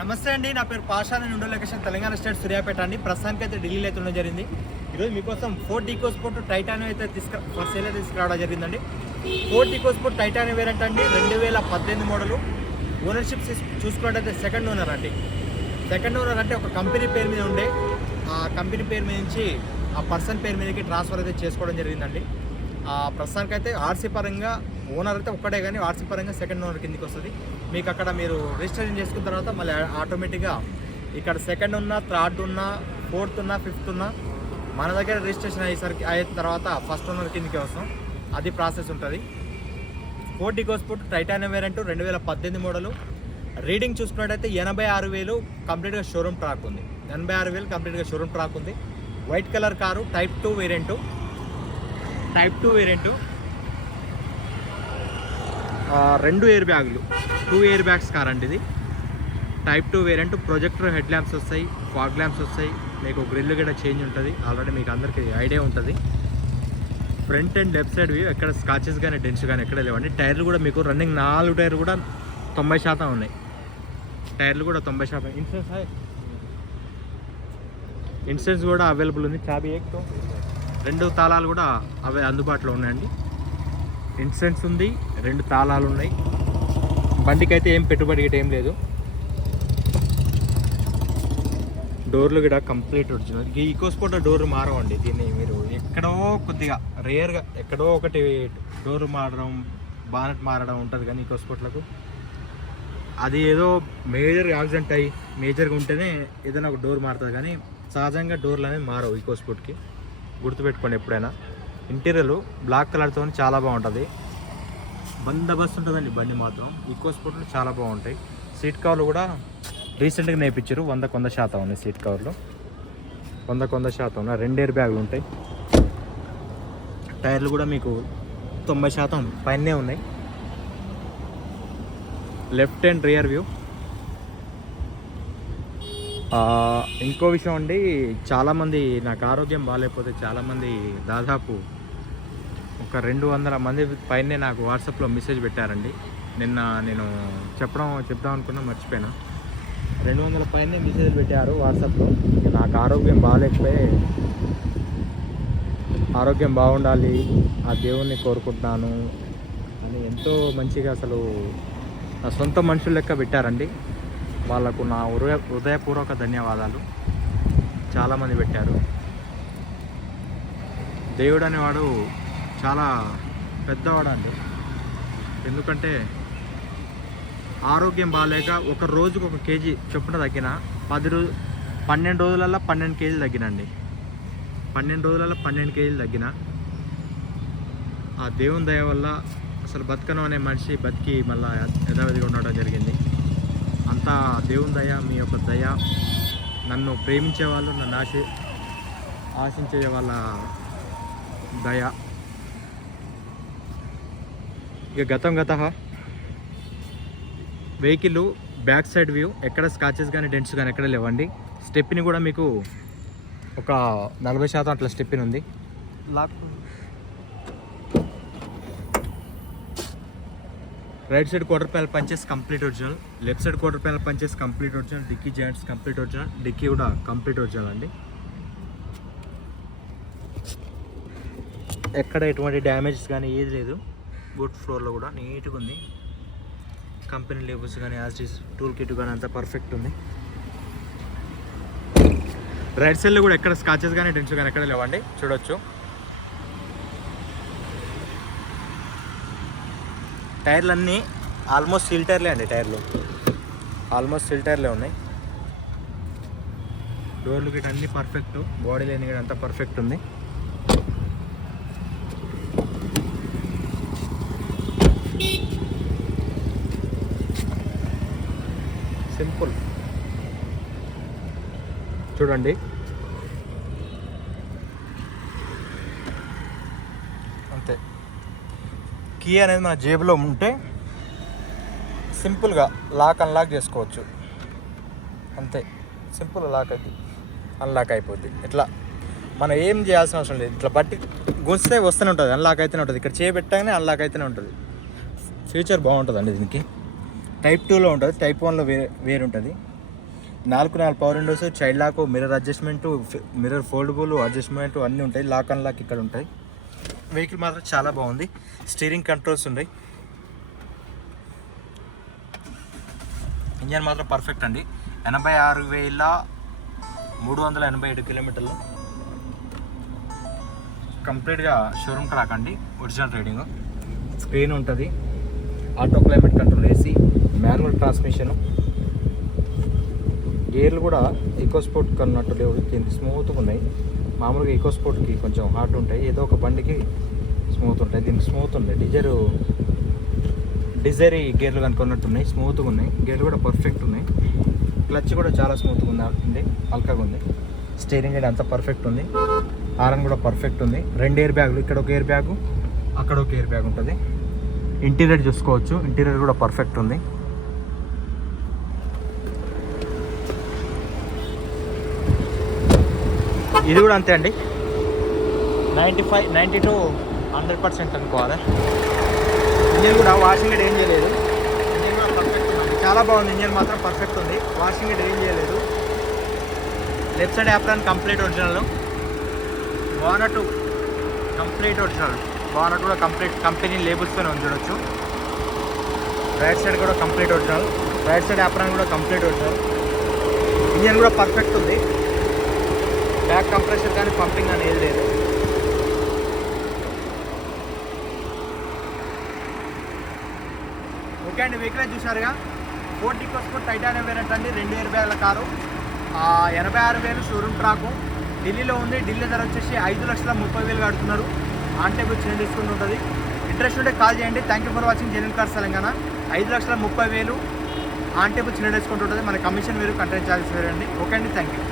నమస్తే అండి, నా పేరు పాషా. నేను ఉండే లొకేషన్ తెలంగాణ స్టేట్ సూర్యాపేట అండి. ప్రస్తుతానికి అయితే ఢిల్లీలో అయితే ఉండడం జరిగింది. ఈరోజు మీకోసం ఫోర్డ్ ఈకోస్పోర్ట్ టైటానియం అయితే సేల్ అయితే తీసుకురావడం జరిగిందండి. ఫోర్డ్ ఈకోస్పోర్ట్ టైటానియం వేరియంట్ అండి, 2018 మోడలు. ఓనర్షిప్ చూసుకున్నట్టయితే సెకండ్ ఓనర్ అండి. సెకండ్ ఓనర్ అంటే ఒక కంపెనీ పేరు మీద ఉండే, ఆ కంపెనీ పేరు మీద నుంచి ఆ పర్సన్ పేరు మీదకి ట్రాన్స్ఫర్ అయితే చేసుకోవడం జరిగిందండి. ప్రస్తుతానికి అయితే ఆర్సీ పరంగా ఓనర్ అయితే ఒక్కడే, కానీ ఆర్సీ పరంగా సెకండ్ ఓనర్ కిందకి వస్తుంది. మీకు అక్కడ మీరు రిజిస్ట్రేషన్ చేసుకున్న తర్వాత మళ్ళీ ఆటోమేటిక్గా ఇక్కడ సెకండ్ ఉన్నా, థర్డ్ ఉన్నా, ఫోర్త్ ఉన్నా, ఫిఫ్త్ ఉన్నా మన దగ్గర రిజిస్ట్రేషన్ అయిన తర్వాత ఫస్ట్ ఓనర్ కిందకి వస్తాం. అది ప్రాసెస్ ఉంటుంది. Ford EcoSport titanium variant 2018 model. Reading చూసుకున్నట్టయితే 86,000 కంప్లీట్గా షోరూమ్ ట్రాక్ ఉంది. 86,000 కంప్లీట్గా షోరూమ్ ట్రాక్ ఉంది. White colour car, type 2 variant. 2 air బ్యాగులు, 2 ఎయిర్ బ్యాగ్స్ కార్ అండి ఇది. Type 2 variant. Projector head lamps వస్తాయి, ఫాగ్ ల్యాంప్స్ వస్తాయి. మీకు గ్రిల్ కూడా చేంజ్ ఉంటుంది. ఆల్రెడీ మీకు అందరికీ ఐడియా ఉంటుంది. Front and left side view ఎక్కడ స్కాచెస్ కానీ డెంట్స్ కానీ ఎక్కడ లేవండి. టైర్లు కూడా మీకు రన్నింగ్ 4 టైర్లు కూడా 90% ఉన్నాయి. టైర్లు కూడా 90%. ఇన్సూరెన్స్ కూడా అవైలబుల్ ఉంది. చాబీ ఎక్కువ 2 తాళాలు కూడా అందుబాటులో ఉన్నాయండి. ఇన్సూరెన్స్ ఉంది, 2 తాళాలు ఉన్నాయి. బండికి అయితే ఏం పెట్టుబడి గిట్ట ఏం లేదు. డోర్లు కూడా కంప్లీట్ ఒరిజినల్. ఈ ఈకోస్పోర్ట్ డోర్లు మారవండి. దీన్ని మీరు ఎక్కడో కొద్దిగా రేర్గా ఎక్కడో ఒకటి డోర్ మారడం, బానెట్ మారడం ఉంటుంది. కానీ ఈకోస్పోర్ట్లకు అది ఏదో మేజర్ యాక్సిడెంట్ అయ్యి మేజర్గా ఉంటేనే ఏదైనా ఒక డోర్ మారుతుంది. కానీ సహజంగా డోర్లు అనేవి మారవు ఈకోస్పోర్ట్కి. గుర్తుపెట్టుకోండి ఎప్పుడైనా. ఇంటీరియర్ బ్లాక్ కలర్తో చాలా బాగుంటుంది. బందోబస్తు ఉంటుందండి బండి మాత్రం. ఈకోస్పోర్ట్లు చాలా బాగుంటాయి. సీట్ కవర్లు కూడా రీసెంట్గా నేర్పించారు. 100% ఉన్నాయి సీట్ కవర్లు. 100% ఉన్నాయి. 2 ఎయిర్ బ్యాగులు ఉంటాయి. టైర్లు కూడా మీకు 90% పైనే ఉన్నాయి. Left and rear view. ఇంకో విషయం అండి, చాలామంది నాకు ఆరోగ్యం బాగాలేకపోతే చాలామంది దాదాపు ఒక 200 మంది పైనే నాకు వాట్సాప్లో మెసేజ్ పెట్టారండి. నిన్న నేను చెప్దాం అనుకున్నా, మర్చిపోయినా. 200 పైనే మెసేజ్ పెట్టారు వాట్సాప్లో. నాకు ఆరోగ్యం బాగాలేకపోయి, ఆరోగ్యం బాగుండాలి, ఆ దేవుణ్ణి కోరుకుంటున్నాను అని ఎంతో మంచిగా అసలు నా సొంత మనుషుల లెక్క పెట్టారండి. వాళ్ళకు నా హృదయపూర్వక ధన్యవాదాలు. చాలామంది పెట్టారు. దేవుడు అనేవాడు చాలా పెద్దవాడు అండి. ఎందుకంటే ఆరోగ్యం బాగాలేక ఒక రోజుకు 1 కేజీ చొప్పున తగ్గిన 12 రోజులలో 12 కేజీలు తగ్గినండి. 12 రోజులలో 12 కేజీలు తగ్గిన ఆ దేవుని దయ వల్ల అసలు బతకను అనే మనిషి బతికి మళ్ళీ యథావిధిగా ఉండడం జరిగింది. అంతా దేవుని దయ, మీ యొక్క దయ. నన్ను ప్రేమించే వాళ్ళు, నన్ను ఆశించే వాళ్ళ దయ. ఇక గత వెహికల్ బ్యాక్ సైడ్ వ్యూ ఎక్కడ స్కాచెస్ కానీ డెంట్స్ కానీ ఎక్కడ లేవండి. స్టెప్ని కూడా మీకు ఒక 40% అట్లా స్టెప్ని ఉంది. Right side quarter panel punches complete original. Left side quarter panel punches complete original. Dicky joints complete original. Dicky కూడా కంప్లీట్ ఒరిజినల్ అండి. ఎక్కడ ఎటువంటి డ్యామేజెస్ కానీ ఏది లేదు. బూట్ ఫ్లోర్లో కూడా నీట్గా ఉంది. కంపెనీ లేబుల్స్ కానీ యాజిటీస్ టూల్ కిట్ కానీ అంతా పర్ఫెక్ట్ ఉంది. రైట్ సైడ్లో కూడా ఎక్కడ స్కాచెస్ కానీ డెంట్స్ కానీ ఎక్కడ లేవండి. చూడొచ్చు. టైర్లు అన్నీ ఆల్మోస్ట్ సీల్ టైర్లే అండి. టైర్లు ఆల్మోస్ట్ సీల్ టైర్లే ఉన్నాయి. డోర్లు గిట్ అన్నీ పర్ఫెక్ట్. బాడీ లైన్ కూడా అంతా పర్ఫెక్ట్ ఉంది. సింపుల్. చూడండి, అంతే. కీ అనేది మన జేబులో ఉంటే సింపుల్గా అన్లాక్ చేసుకోవచ్చు. అంతే, సింపుల్ లాక్ అయితే అన్లాక్ అయిపోద్ది. ఇట్లా మనం ఏం చేయాల్సిన అవసరం లేదు. ఇట్లా బట్టి గుంచితే వస్తూనే ఉంటుంది, అన్లాక్ అయితేనే ఉంటుంది. ఇక్కడ చేయబెట్టగానే అన్లాక్ అయితేనే ఉంటుంది. ఫీచర్ బాగుంటుందండి దీనికి. టైప్ 2లో ఉంటుంది, టైప్ 1లో వేరు ఉంటుంది. 4 power windows, child lock, mirror adjustment, mirror foldable adjustment అన్నీ ఉంటాయి. లాక్ అండ్ లాక్ ఇక్కడ ఉంటాయి. వెహికల్ మాత్రం చాలా బాగుంది. స్టీరింగ్ కంట్రోల్స్ ఉన్నాయి. ఇంజన్ మాత్రం పర్ఫెక్ట్ అండి. 86,387 కిలోమీటర్లు. కంప్లీట్గా షోరూమ్ ట్రాక్ అండి. Original reading. స్క్రీన్ ఉంటుంది. Auto climate control, AC, manual transmission. గేర్లు కూడా ఈకో స్పోర్ట్ కన్నట్టు లేవు, దీనికి స్మూత్గా ఉన్నాయి. మామూలుగా ఈకో స్పోర్ట్కి కొంచెం హార్డ్ ఉంటాయి, ఏదో ఒక బండికి స్మూత్ ఉంటాయి. దీనికి స్మూత్ ఉంది. డిజైర్ గేర్లు కనుక్కున్నట్టున్నాయి, స్మూత్గా ఉన్నాయి. గేర్లు కూడా పర్ఫెక్ట్ ఉన్నాయి. క్లచ్ కూడా చాలా స్మూత్గా ఉంది, హల్కాగా ఉంది. స్టీరింగ్ గేర్ అంతా పర్ఫెక్ట్ ఉంది. హారన్ కూడా పర్ఫెక్ట్ ఉంది. 2 ఎయిర్ బ్యాగులు, ఇక్కడ ఒక ఎయిర్ బ్యాగు, అక్కడ ఒక ఎయిర్ బ్యాగ్ ఉంటుంది. ఇంటీరియర్ చూసుకోవచ్చు, ఇంటీరియర్ కూడా పర్ఫెక్ట్ ఉంది. ఇది కూడా అంతే అండి. 90 to 100% అనుకోవాలి. ఇంజన్ కూడా వాషింగ్ గేట్ ఏం చేయలేదు. ఇంజన్ కూడా పర్ఫెక్ట్ ఉంది, చాలా బాగుంది. ఇంజన్ మాత్రం పర్ఫెక్ట్ ఉంది. వాషింగ్ గేట్ ఏం చేయలేదు. Left side apron complete original. Bonnet complete original. Bonnet కూడా కంప్లీట్ కంపెనీ లేబుల్స్తోనే ఉంది, చూడొచ్చు. రైట్ సైడ్ కూడా complete original. Right side apron కూడా కంప్లీట్ ఒరిజినల్. ఇంజన్ కూడా పర్ఫెక్ట్ ఉంది. బ్యాక్ కంప్రెషర్ కానీ పంపింగ్ కానీ ఏది లేదు. ఓకే అండి, వెహికల్ చూసారుగా. ఫోర్డ్ ఈకోస్పోర్ట్ టైటానియం వేరియంట్ అండి. 2 ఎయిర్ బ్యాగ్ల కారు. 86,000 showroom track. ఢిల్లీలో ఉంది. ఢిల్లీ ధర వచ్చేసి 5,30,000 కడుతున్నారు. ఆన్ టేబుల్ చేంజ్ చేసుకుంటూ ఉంటుంది. ఇంట్రెస్ట్ ఉంటే కాల్ చేయండి. Thank you for watching genuine cars Telangana. 5,30,000 on table చిన్న చేసుకుంటూ ఉంటుంది. మన కమిషన్ వేరు, కంటెంట్ ఛార్జెస్ వేరు అండి. ఓకే అండి, థ్యాంక్ యూ.